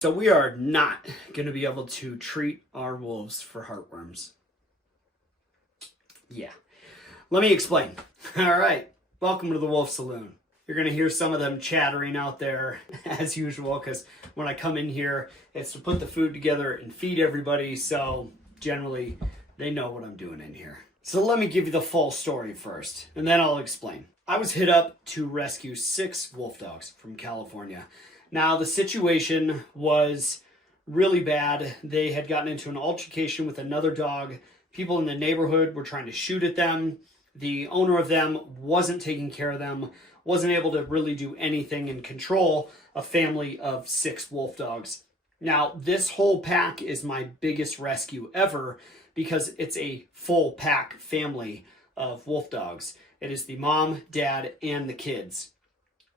So we are not going to be able to treat our wolves for heartworms. Yeah. Let me explain. All right. Welcome to the Wolf Saloon. You're going to hear some of them chattering out there as usual because when I come in here, it's to put the food together and feed everybody. So generally, they know what I'm doing in here. So let me give you the full story first, and then I'll explain. I was hit up to rescue 6 wolf dogs from California. Now, the situation was really bad. They had gotten into an altercation with another dog. People in the neighborhood were trying to shoot at them. The owner of them wasn't taking care of them, wasn't able to really do anything and control a family of 6 wolf dogs. Now, this whole pack is my biggest rescue ever because it's a full pack family of wolf dogs. It is the mom, dad, and the kids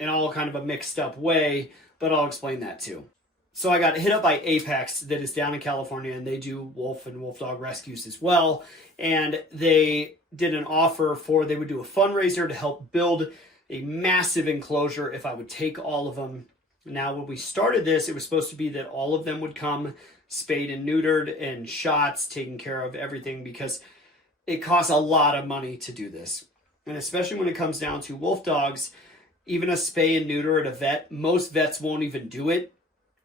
in all kind of a mixed up way, but I'll explain that too. So I got hit up by Apex that is down in California, and they do wolf and wolf dog rescues as well. And they did an offer they would do a fundraiser to help build a massive enclosure if I would take all of them. Now, when we started this, it was supposed to be that all of them would come spayed and neutered and shots, taken care of, everything, because it costs a lot of money to do this. And especially when it comes down to wolf dogs, even a spay and neuter at a vet, most vets won't even do it.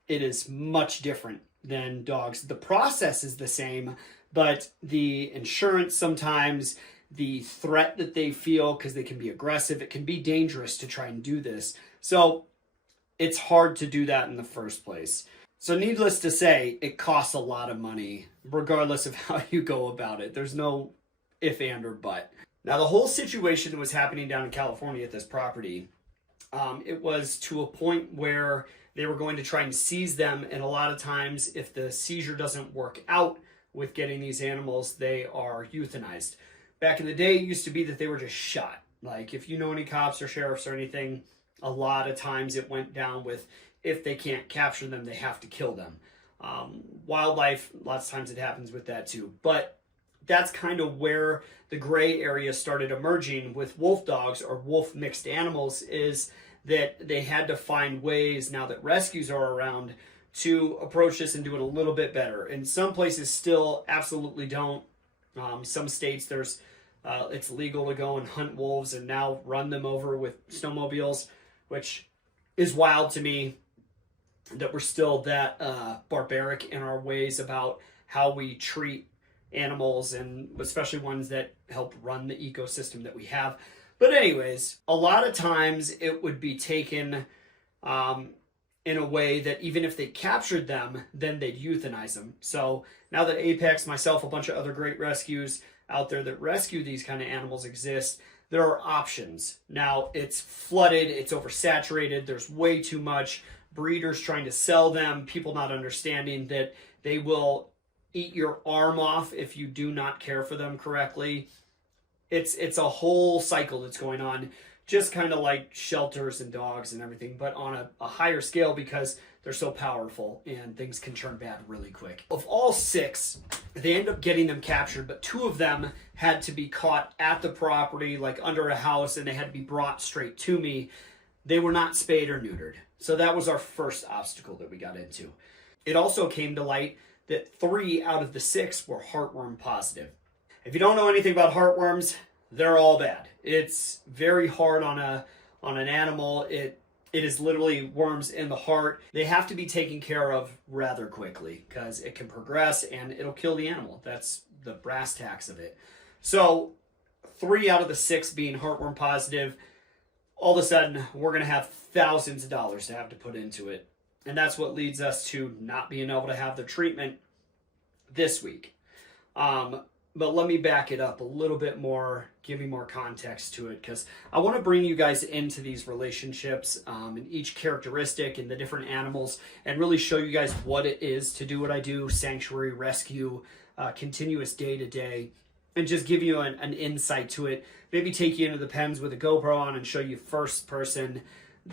It is much different than dogs. The process is the same, but the insurance sometimes, the threat that they feel because they can be aggressive, it can be dangerous to try and do this. So it's hard to do that in the first place. So needless to say, it costs a lot of money, regardless of how you go about it. There's no if, and, or but. Now, the whole situation that was happening down in California at this property, it was to a point where they were going to try and seize them. And a lot of times, if the seizure doesn't work out with getting these animals, they are euthanized. Back in the day, it used to be that they were just shot. Like, if you know any cops or sheriffs or anything, a lot of times it went down with, if they can't capture them, they have to kill them. Wildlife, lots of times it happens with that too. But that's kind of where the gray area started emerging with wolf dogs or wolf mixed animals, is that they had to find ways, now that rescues are around, to approach this and do it a little bit better. In some places still absolutely don't. Some states it's legal to go and hunt wolves and now run them over with snowmobiles, which is wild to me that we're still that barbaric in our ways about how we treat animals, and especially ones that help run the ecosystem that we have. But anyways, a lot of times it would be taken in a way that even if they captured them, then they'd euthanize them. So now that Apex, myself, a bunch of other great rescues out there that rescue these kind of animals exist, there are options. Now, it's flooded, it's oversaturated, there's way too much, breeders trying to sell them, people not understanding that they will eat your arm off if you do not care for them correctly. It's a whole cycle that's going on, just kind of like shelters and dogs and everything, but on a higher scale because they're so powerful and things can turn bad really quick. Of all 6, they end up getting them captured, but 2 of them had to be caught at the property, like under a house, and they had to be brought straight to me. They were not spayed or neutered. So that was our first obstacle that we got into. It also came to light that 3 out of the 6 were heartworm positive. If you don't know anything about heartworms, they're all bad. It's very hard on an animal. It is literally worms in the heart. They have to be taken care of rather quickly because it can progress and it'll kill the animal. That's the brass tacks of it. So 3 out of the 6 being heartworm positive, all of a sudden we're going to have thousands of dollars to have to put into it. And that's what leads us to not being able to have the treatment this week. But let me back it up a little bit more, give you more context to it, because I want to bring you guys into these relationships and each characteristic and the different animals, and really show you guys what it is to do what I do, sanctuary, rescue, continuous day-to-day, and just give you an insight to it. Maybe take you into the pens with a GoPro on and show you first person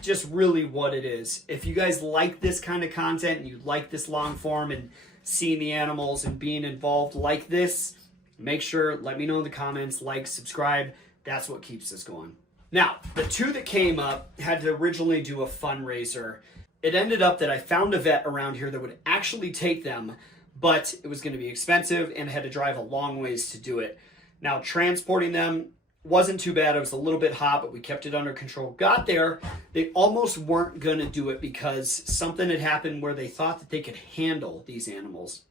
just really what it is. If you guys like this kind of content and you like this long form and seeing the animals and being involved like this, make sure, let me know in the comments, like, subscribe. That's what keeps us going. Now, the 2 that came up had to originally do a fundraiser it ended up that I found a vet around here that would actually take them, but it was going to be expensive and I had to drive a long ways to do it. Now, transporting them wasn't too bad. It was a little bit hot, but we kept it under control. Got there, they almost weren't going to do it because something had happened where they thought that they could handle these animals.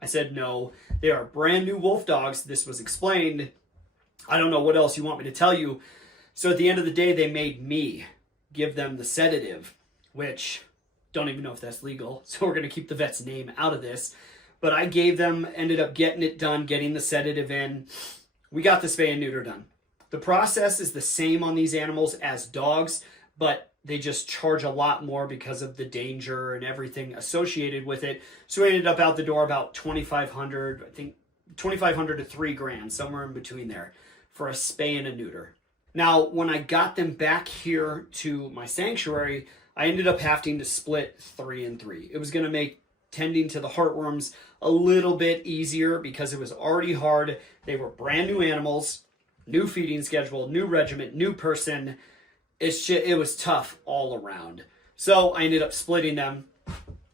I said, no, they are brand new wolf dogs. This was explained. I don't know what else you want me to tell you. So at the end of the day, they made me give them the sedative, which don't even know if that's legal. So we're going to keep the vet's name out of this. But I gave them, ended up getting it done, getting the sedative in. We got the spay and neuter done. The process is the same on these animals as dogs, but they just charge a lot more because of the danger and everything associated with it. So we ended up out the door about $2,500, I think $2,500 to $3,000, somewhere in between there, for a spay and a neuter. Now, when I got them back here to my sanctuary, I ended up having to split 3 and 3. It was going to make tending to the heartworms a little bit easier because it was already hard. They were brand new animals, new feeding schedule, new regiment, new person. It was tough all around. So I ended up splitting them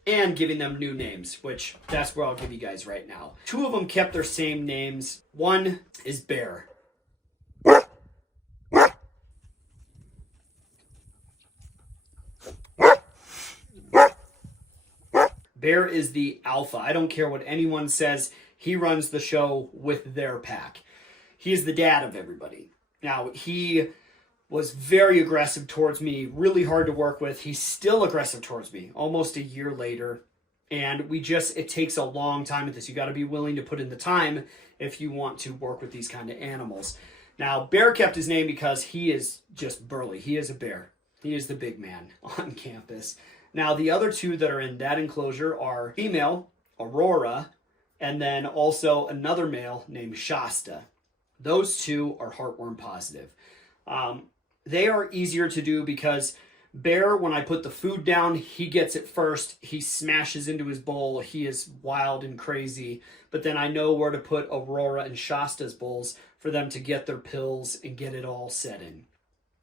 and giving them new names, which that's where I'll give you guys right now. 2 of them kept their same names. One is Bear. Bear is the alpha. I don't care what anyone says. He runs the show with their pack. He is the dad of everybody. Now, he was very aggressive towards me, really hard to work with. He's still aggressive towards me, almost a year later. And it takes a long time with this. You got to be willing to put in the time if you want to work with these kind of animals. Now, Bear kept his name because he is just burly. He is a bear. He is the big man on campus. Now, the other 2 that are in that enclosure are female, Aurora, and then also another male named Shasta. Those 2 are heartworm positive. They are easier to do because Bear, when I put the food down, he gets it first. He smashes into his bowl. He is wild and crazy. But then I know where to put Aurora and Shasta's bowls for them to get their pills and get it all set in.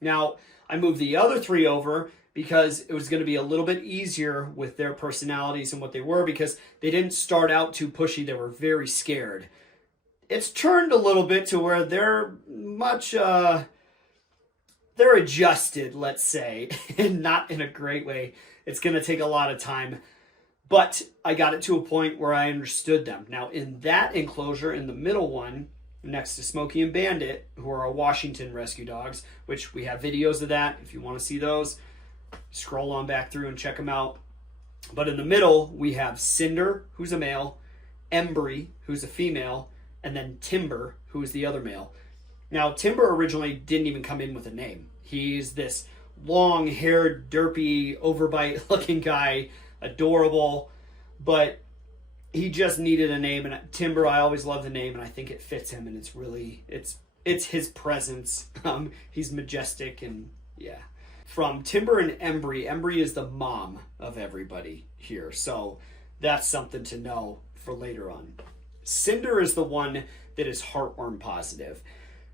Now, I moved the other 3 over because it was going to be a little bit easier with their personalities and what they were, because they didn't start out too pushy. They were very scared. It's turned a little bit to where they're they're adjusted, let's say, and not in a great way. It's going to take a lot of time, but I got it to a point where I understood them. Now, in that enclosure, in the middle one, next to Smokey and Bandit, who are our Washington rescue dogs, which we have videos of that. If you want to see those, scroll on back through and check them out. But in the middle, we have Cinder, who's a male, Embry, who's a female, and then Timber, who is the other male. Now, Timber originally didn't even come in with a name. He's this long-haired, derpy, overbite-looking guy, adorable, but he just needed a name. And Timber, I always love the name, and I think it fits him, and it's his presence. He's majestic, and yeah. From Timber and Embry, Embry is the mom of everybody here, so that's something to know for later on. Cinder is the one that is heartworm positive.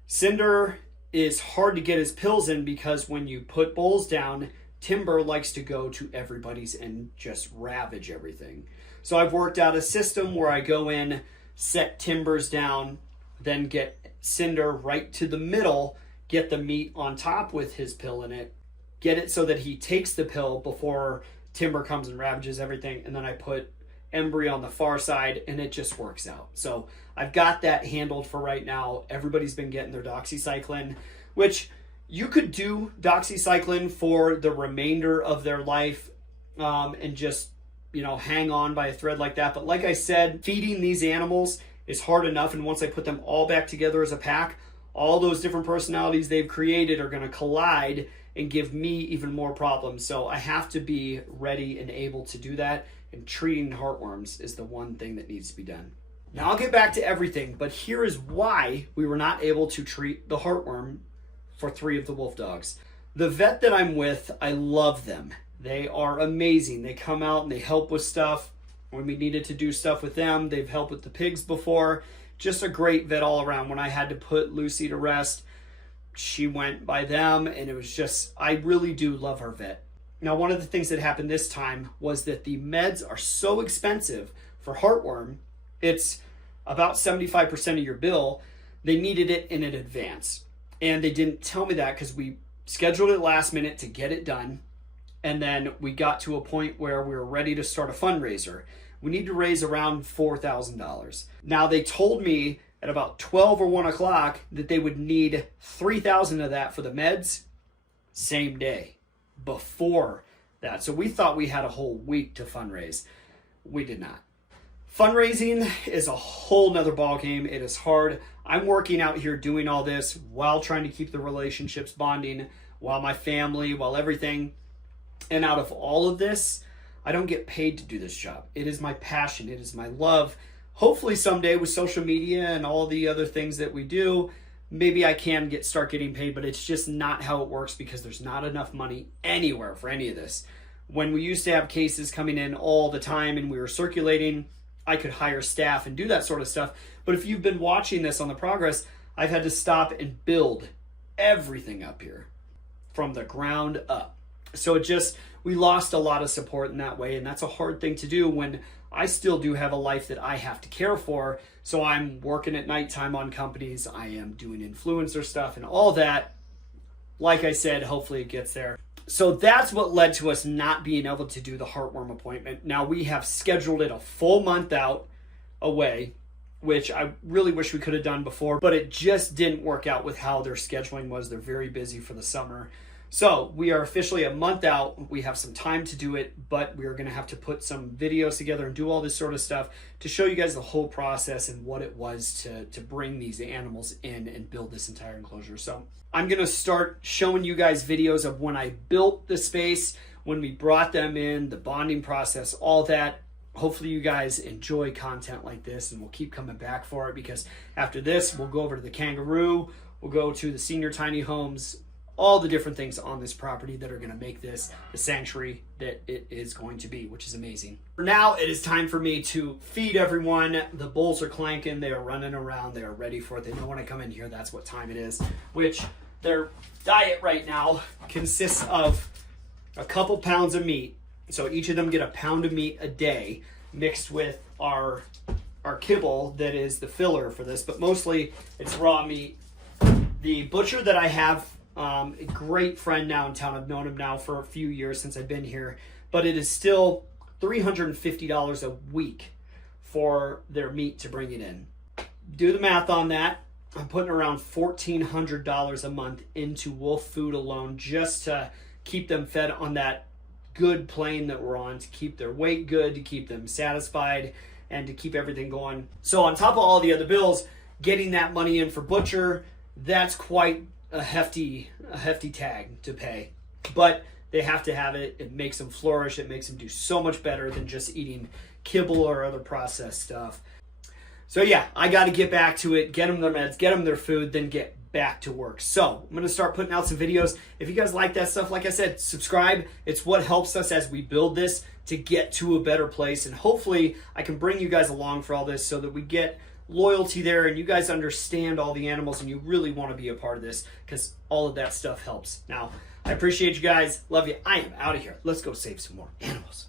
Cinder is hard to get his pills in because when you put bowls down, Timber likes to go to everybody's and just ravage everything. So I've worked out a system where I go in, set Timbers down, then get Cinder right to the middle, get the meat on top with his pill in it, get it so that he takes the pill before Timber comes and ravages everything, and then I put Embry on the far side, and it just works out. So I've got that handled for right now. Everybody's been getting their doxycycline, which you could do doxycycline for the remainder of their life and just, hang on by a thread like that. But like I said, feeding these animals is hard enough, and once I put them all back together as a pack, all those different personalities they've created are going to collide and give me even more problems. So I have to be ready and able to do that. And treating heartworms is the one thing that needs to be done. Now I'll get back to everything, but here is why we were not able to treat the heartworm for 3 of the wolf dogs. The vet that I'm with, I love them. They are amazing. They come out and they help with stuff. When we needed to do stuff with them, they've helped with the pigs before. Just a great vet all around. When I had to put Lucy to rest, she went by them, and it was just, I really do love our vet. Now, one of the things that happened this time was that the meds are so expensive for heartworm, it's about 75% of your bill. They needed it in advance. And they didn't tell me that because we scheduled it last minute to get it done. And then we got to a point where we were ready to start a fundraiser. We need to raise around $4,000. Now, they told me at about 12 or 1 o'clock that they would need $3,000 of that for the meds same day before that. So we thought we had a whole week to fundraise. We did not. Fundraising is a whole nother ballgame. It is hard. I'm working out here doing all this while trying to keep the relationships bonding, while my family, while everything. And out of all of this, I don't get paid to do this job. It is my passion. It is my love. Hopefully someday with social media and all the other things that we do, maybe I can start getting paid, but it's just not how it works because there's not enough money anywhere for any of this. When we used to have cases coming in all the time and we were circulating, I could hire staff and do that sort of stuff. But if you've been watching this on the progress, I've had to stop and build everything up here from the ground up. So we lost a lot of support in that way. And that's a hard thing to do when I still do have a life that I have to care for. So I'm working at nighttime on companies. I am doing influencer stuff and all that. Like I said, hopefully it gets there. So that's what led to us not being able to do the heartworm appointment. Now we have scheduled it a full month out away, which I really wish we could have done before, but it just didn't work out with how their scheduling was. They're very busy for the summer. So we are officially a month out. We have some time to do it, but we are going to have to put some videos together and do all this sort of stuff to show you guys the whole process and what it was to bring these animals in and build this entire enclosure. So I'm going to start showing you guys videos of when I built the space, when we brought them in, the bonding process, all that. Hopefully you guys enjoy content like this and we'll keep coming back for it, because after this, we'll go over to the kangaroo, we'll go to the senior tiny homes, all the different things on this property that are going to make this the sanctuary that it is going to be, which is amazing. For now, it is time for me to feed everyone. The bulls are clanking. They are running around. They are ready for it. They know when I come in here, that's what time it is, which their diet right now consists of a couple pounds of meat. So each of them get a pound of meat a day mixed with our kibble that is the filler for this, but mostly it's raw meat. The butcher that I have, a great friend now in town. I've known him now for a few years since I've been here, but it is still $350 a week for their meat to bring it in. Do the math on that. I'm putting around $1,400 a month into wolf food alone just to keep them fed on that good plane that we're on, to keep their weight good, to keep them satisfied, and to keep everything going. So on top of all the other bills, getting that money in for butcher, that's quite a hefty tag to pay, but they have to have it. It makes them flourish. It makes them do so much better than just eating kibble or other processed stuff. So yeah, I got to get back to it, get them their meds, get them their food, then get back to work. So I'm going to start putting out some videos. If you guys like that stuff, like I said, subscribe. It's what helps us as we build this to get to a better place. And hopefully I can bring you guys along for all this so that we get loyalty there and you guys understand all the animals and you really want to be a part of this, because all of that stuff helps. Now, I appreciate you guys. Love you. I am out of here. Let's go save some more animals.